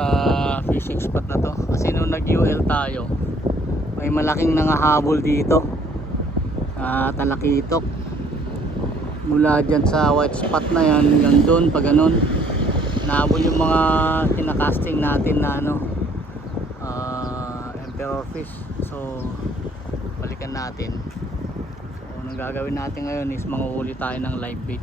sa fishing spot na to. Kasi nung nag-UL tayo, may malaking nangahabol dito. Talakitok. Mula dyan sa white spot na yan, hanggang doon, pag ganun. Nahabol yung mga kinakasting natin na emperor fish. So, balikan natin. So, ang gagawin natin ngayon is manguhuli tayo ng live bait.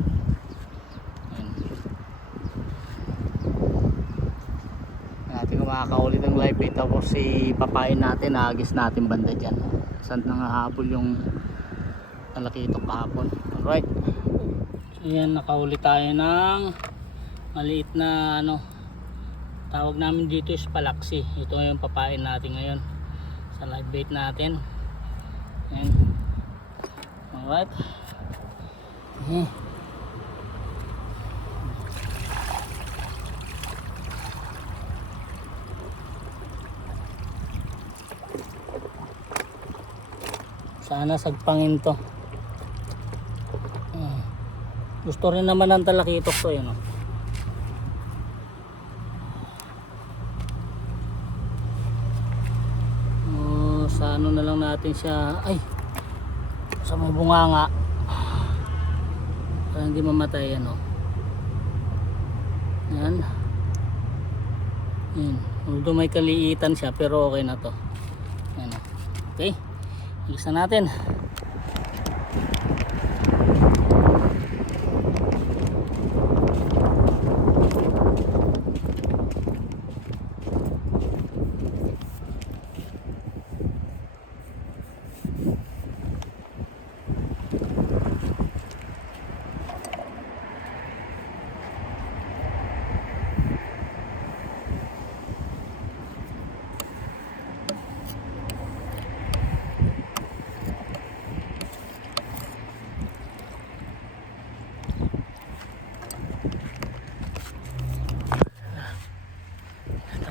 Natin kung makakaulit ng live bait, tapos ipapain natin, naagis natin banda dyan saan nangahabol yung talakitok kahapon. Alright, so yan, nakahuli tayo ng maliit na tawag namin dito is palaksi. Ito yung papain natin ngayon sa live bait natin. Yan. Alright. Sana sagpangin to. Gusto rin naman ng talakitok to, yun. Sa ano na lang natin siya, ay, sa may bunganga para hindi mamatay, yan. Yan. Although may kaliitan siya, pero okay na to. Yan. Okay, isa natin.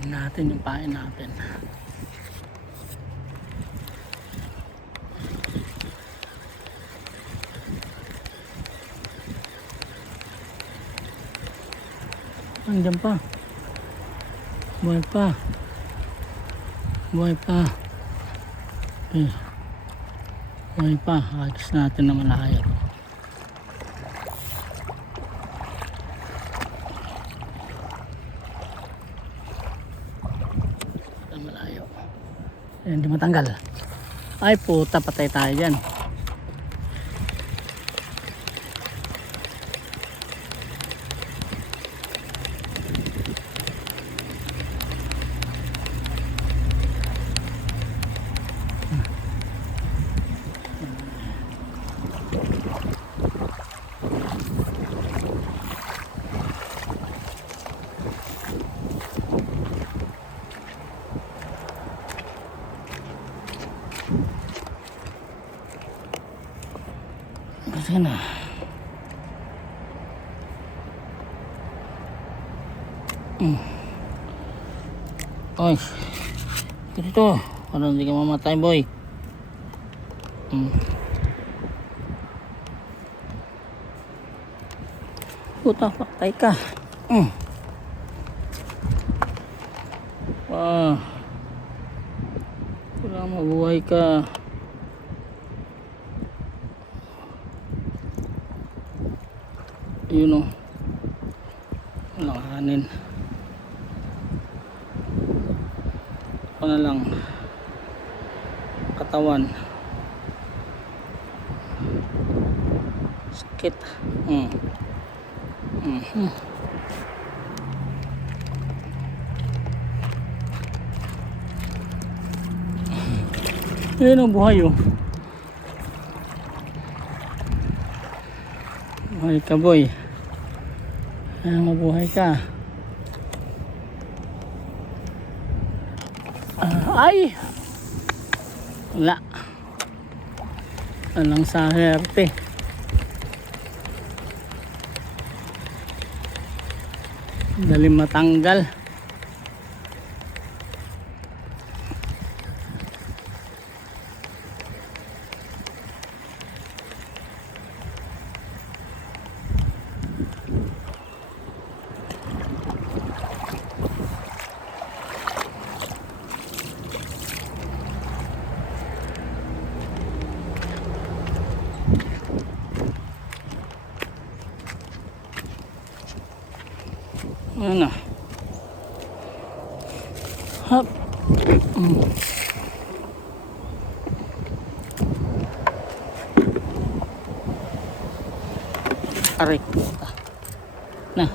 Natin yung pain natin. Andiyan pa. Buhay pa. Buhay pa. Okay. Buhay pa. Agis natin na malayo. Hindi matanggal. Ay puta, patay tayo dyan. Sana. Oy, dito para hindi ka mamatay, boy. Puta, patay ka. Wala, mabuhay ka. Yun o, walang kanin. Ako na lang katawan, sakit. Yun o, buhay o. Buhay ka, boy. Mabuhay ka. Ay! Wala. Walang saherte. Dali matanggal. Ano? Hop. Aray ko. Na.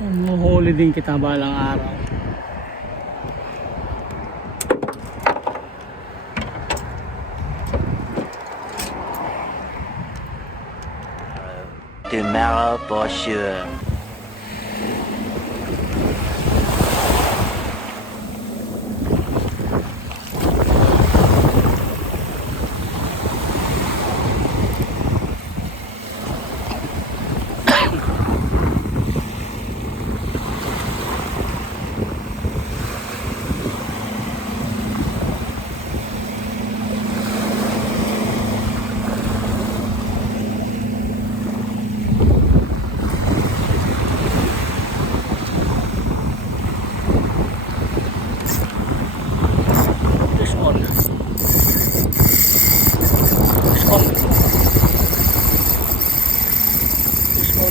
Mahuhuli din kita balang araw. Tomorrow for sure.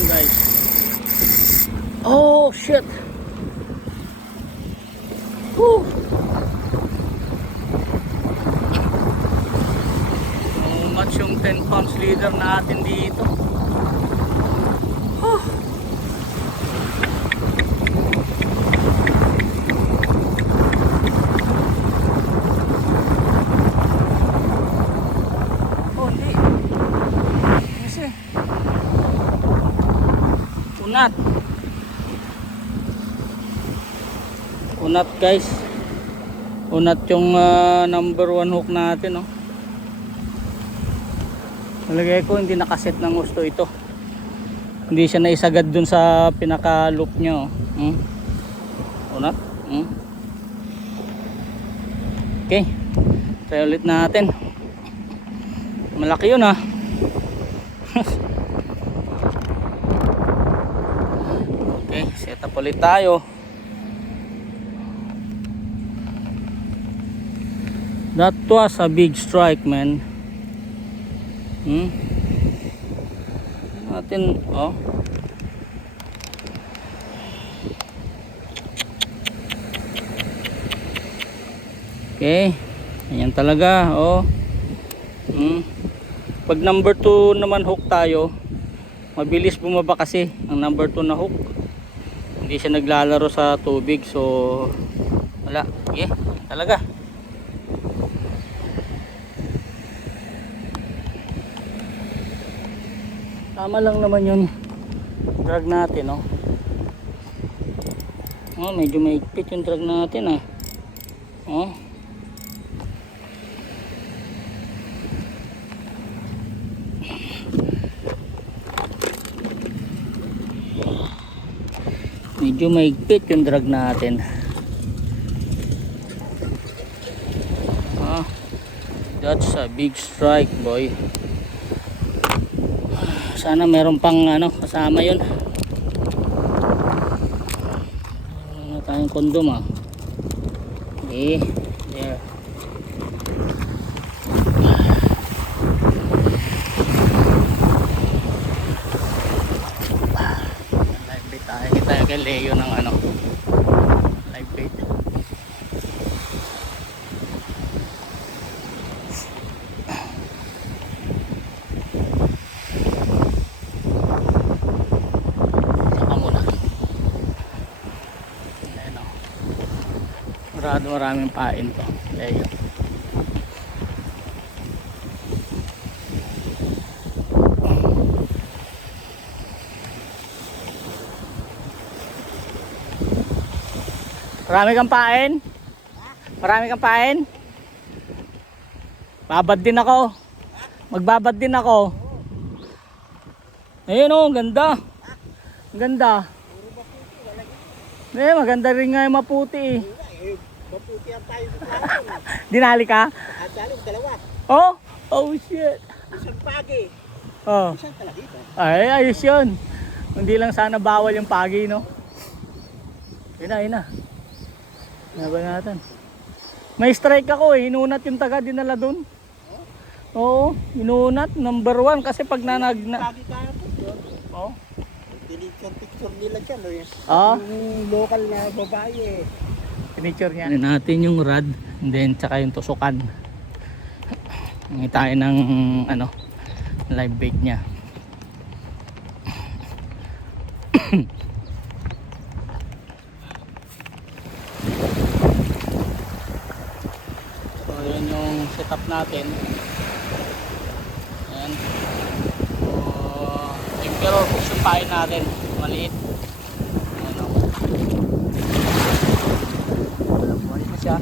Guys, oh shit. Woo. So much yung 10 pounds leader natin dito. Oh. Oh hindi kasi unat guys, unat yung number 1 hook natin, oh. Nalagay ko hindi nakaset ng gusto ito, hindi siya naisagad dun sa pinaka loop nya, oh. Unat. Okay, try ulit natin. Malaki yun, ah. Okay, set up ulit tayo. That was a big strike, man. Natin, oh. Okay, ayan talaga, oh. Pag number 2 naman hook tayo, mabilis bumaba kasi ang number 2 na hook. Hindi siya naglalaro sa tubig, so wala. Okay, talaga. Tama lang naman yung drag natin, oh. Oh, medyo maigpit yung drag natin, ah. Oh. Medyo maigpit yung drag natin. That's a big strike, boy. Sana meron pang ano kasama yun. Meron na tayong kondom ah. Okay, there. Live bait tayo. Kita kay Leo ng ano live bait. Maraming pain to. Leo. Marami kang pain? Marami kang pain? Babad din ako. Magbabad din ako. Ayun oh, ganda. Ang ganda. Maganda rin nga yung maputi eh. Maputi ang tayo sa tao. Dinali ka? At daling dalawa. Oh? Oh shit. Isang pagi. Oh. Isang talagita. Ay, ayos yun. Hindi lang sana bawal yung pagi, no? Yun na. Naban natin. May strike ako eh. Inunat yung taga dinala dun. Oo, inunat. Number 1 kasi pag Pagi ka po yun. Oh. Pinicture nila siya. No? Ah? Yung local na babae eh. Picture niya. Natin yung rod and then tsaka yung tusukan. Hingi tayo ng ano live bait niya. So yun yung setup natin. Ayan. So, pero sumpain natin maliit. Ayan o. Siya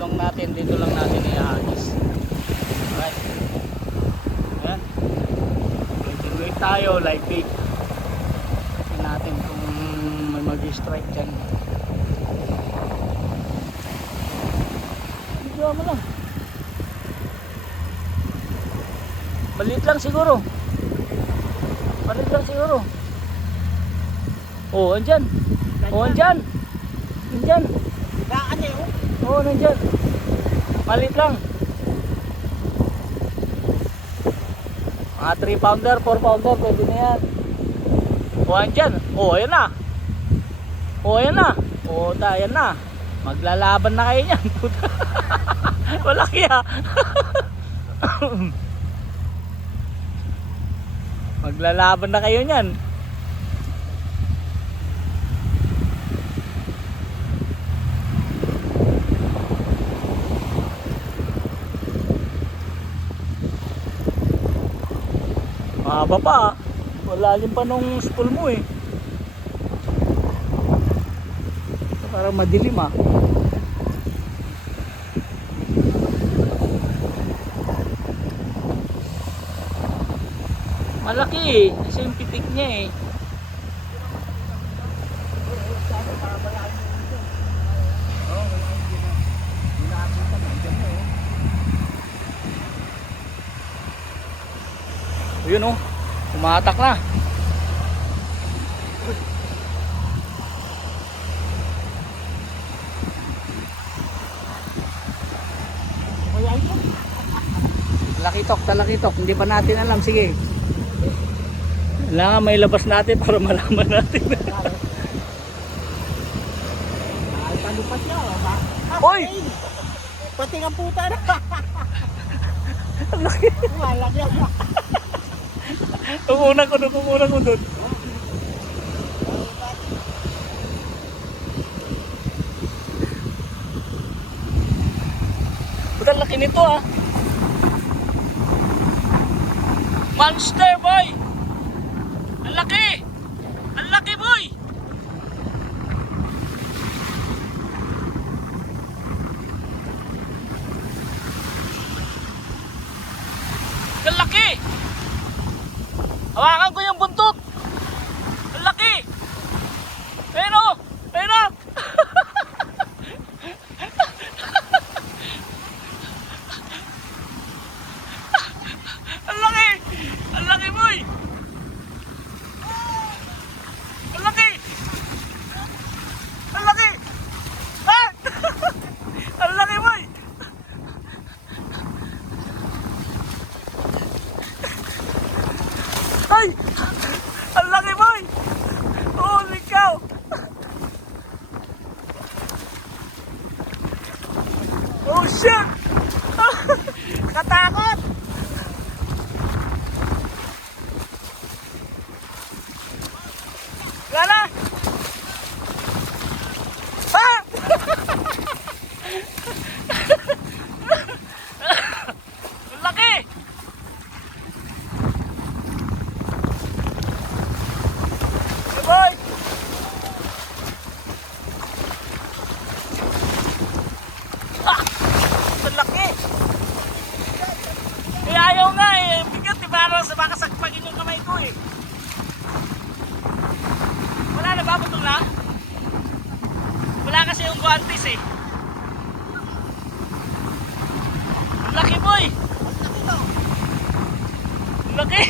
tulong natin dito lang natin ihagis. Alright, ayan, wait tayo live bait. Tingnan natin kung may mag-strike dyan. Video mo lang, maliit lang siguro, oh andyan, andyan. Ano yun? Oo, nandyan. Malit lang. Mga 3 pounder, 4 pounder, pwede na yan. O, andyan. O, ayan na. O, ayan na. Maglalaban na kayo niyan. Malaki ha. Maglalaban na kayo niyan. Mahaba pa ah. Malalim pa nung spool mo eh. Parang madilim ah. Malaki eh. Kasi yung pitik niya eh. Yun oh, umatak na. Talakitok, hindi pa natin alam. Sige, kailangan may labas natin para malaman natin. Palupas niya. Oy! Pati nga puta na. Ang laki. Malaki yan. Kumunan ko doon. Ang laki nito ah. Monster boy. Ang laki boy. Ang laki. Hawakan ko yung buntot. Ang laki. Pero. shit! Katakot! Gana! Ah! Ang laki! Hey boy! Ang laki! Eh ayaw nga eh. Bigat eh. Parang sa baka sagpagin yung kamay ko eh. Wala na ba? Butong na? Wala kasi yung guantes eh. Ang laki boy! Ang laki!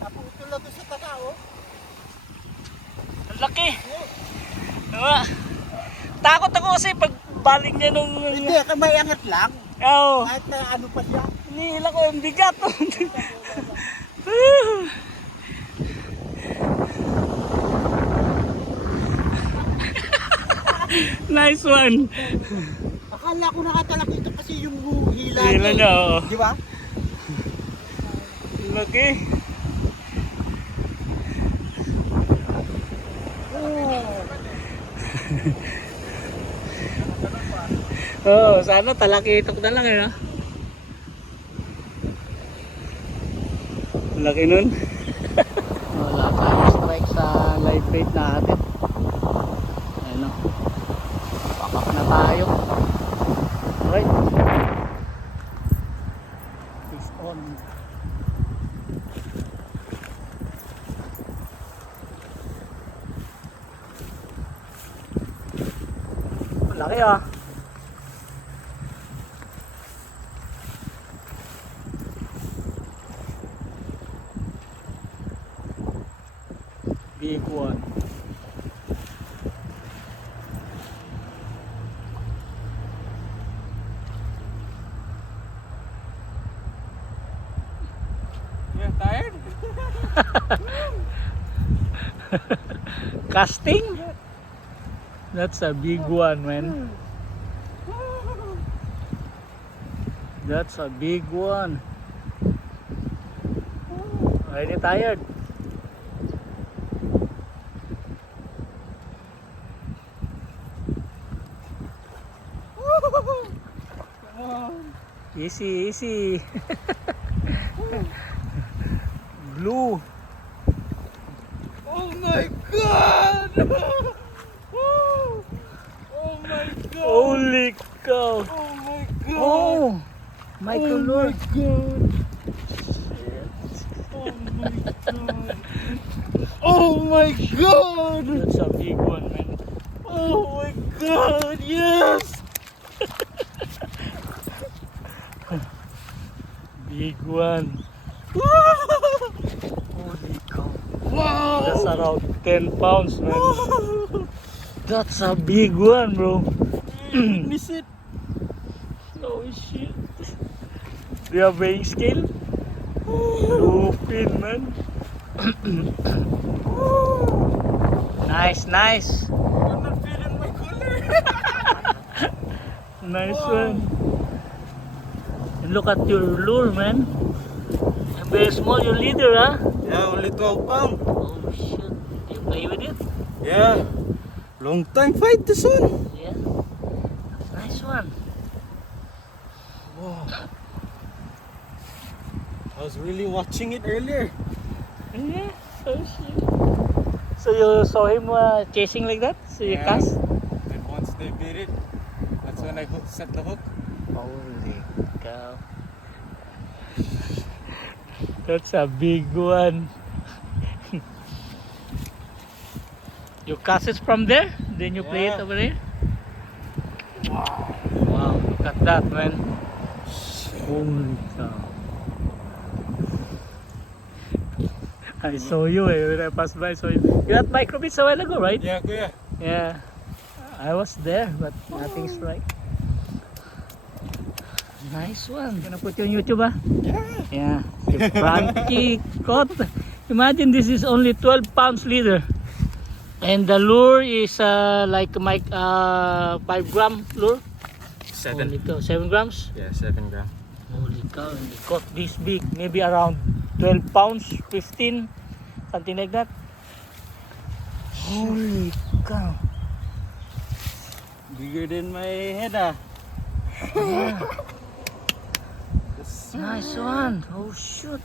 Naputol na doon sa taka, oh. Ang laki! Diba? Takot ako kasi pag balik niya nung... Hindi, may angat lang. Oo. Kahit na ano pa siya. Nihila ko yung bigat. Nice one. Akala ko nakatalak ito kasi yung hila Hila niya, oo. Di ba? Laki. Oo, sana talakitok na lang eh, no? Laki nun. Wala tayong strike sa live bait natin. Ayun o. Pakak na tayo. Alright. Fish on. Laki ah. Big one. You're tired? Casting? That's a big one, man. That's a big one. Already tired? Easy, easy. Blue. Oh my God! Oh my God! Holy cow. Oh my God! Oh, my color. God! Oh my God! Oh my God! That's a big one, man. Oh my God! Yes! Big one. Holy cow. Wow! That's around 10 pounds, man. That's a big one, bro. Miss it. Oh shit. Do you have weighing scale? Lupin, man. Nice, nice. I'm not feeling my color. Nice Wow. one. And look at your lure, man. Very small your leader, huh? Yeah, only 12 pounds. Oh shit. You play with it? Yeah. Long time fight this one. Yeah. Nice one. Wow. I was really watching it earlier. Yeah. Oh shit. So you saw him chasing like that? So you Yeah. cast? And once they beat it, that's when I set the hook. Holy cow. That's a big one. You cast it from there? Then you play it Yeah. over there? Wow. Wow, look at that, man. Holy cow. I saw you when I passed by. I saw you. You had microbits a while ago, right? Yeah, kuya. Yeah. I was there, but nothing's right. Nice one. Gonna put you on YouTube, ah? Yeah. Yeah. Frankie caught. Imagine this is only 12 pounds leader. And the lure is like 5 gram lure. 7. Holy cow, 7 grams. Yeah, 7 gram. Holy cow, they caught this big. Maybe around 12 pounds, 15, something like that. Holy cow. Bigger than my head, ah. Yeah, Yes. nice one. Oh shoot.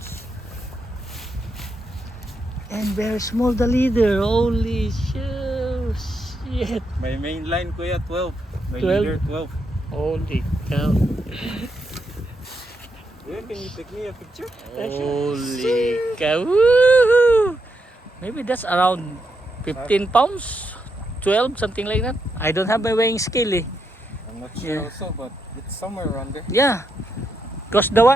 And very small the leader. Holy shit. My main line, kuya, 12. My 12? leader, 12. Holy cow. Yeah, can you take me a picture? Holy cow. Woohoo. Maybe that's around 15 pounds, 12, something like that. I don't have my weighing scale. Eh. I'm not sure Yeah. also, but it's somewhere around there. Yeah. Because the one